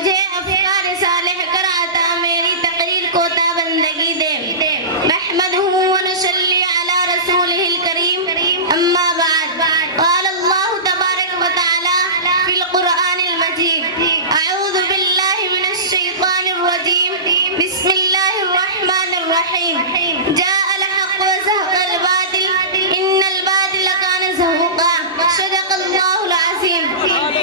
مجھے افکار صالح کر عطا میری تقریر کو تابندگی دے نحمدہ ونصلی علی رسولہ الکریم اما بعد قال اللہ تبارک و تعالی فی القرآن المجید اعوذ باللہ من الشیطان الرجیم بسم اللہ الرحمن الرحیم جاء الحق وزهق الباطل ان الباطل کان زہوقا صدق اللہ العظیم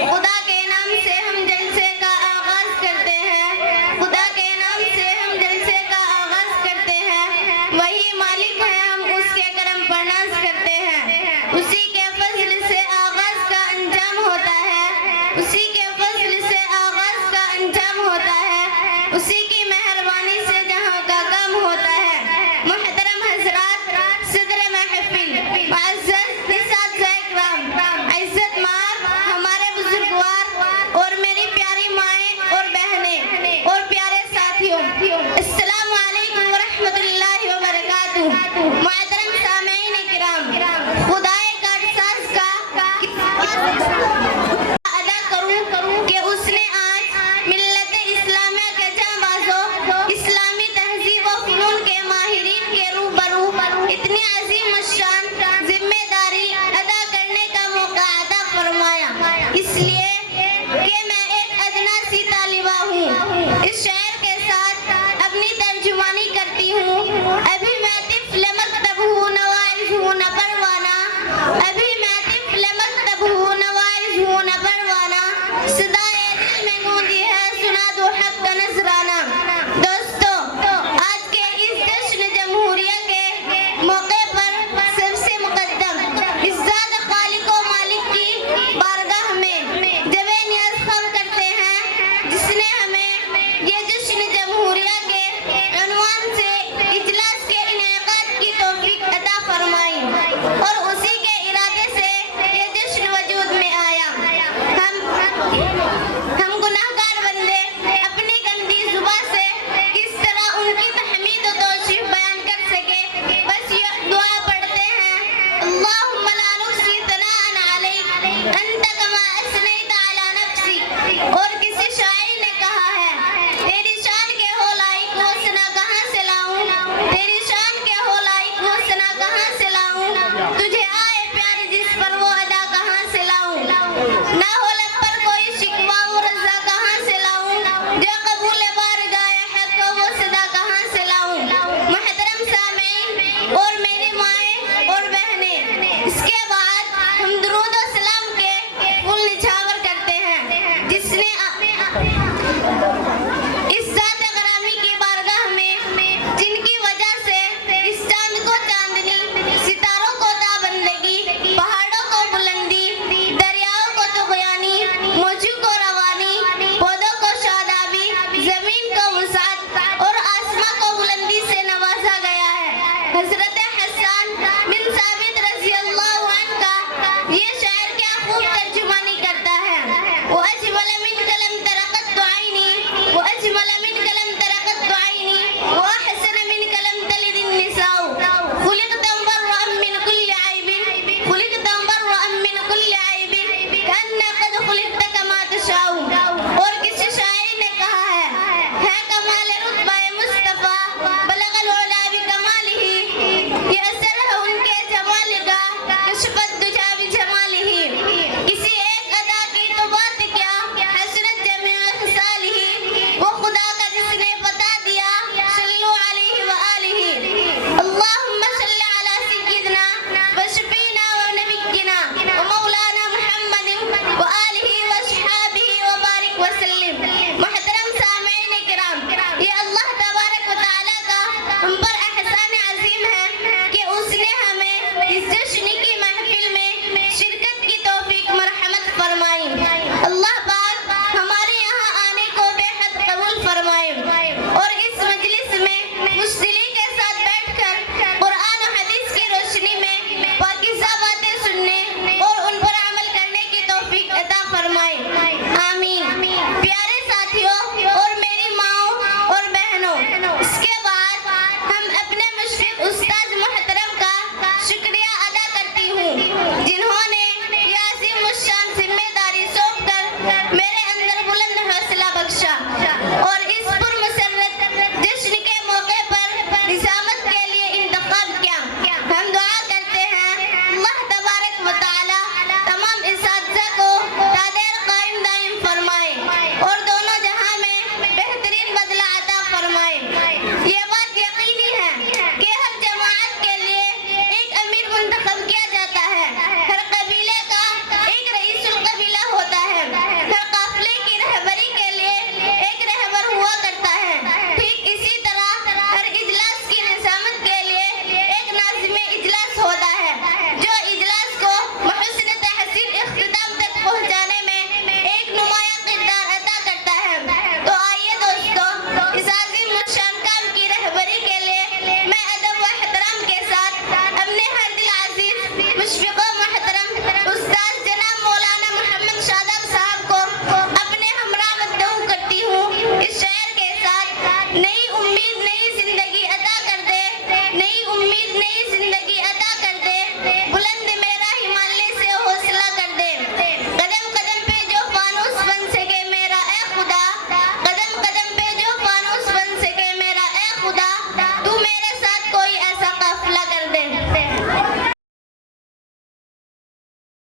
خدا کے نام سے ہم جلسے کا آغاز کرتے ہیں خدا کے نام سے ہم جلسے کا آغاز کرتے ہیں وہی مالک ہے ہم اس کے کرم پر ناز کرتے ہیں اسی کے فضل سے آغاز کا انجام ہوتا ہے اسی کے فضل سے آغاز کا انجام ہوتا ہے اسی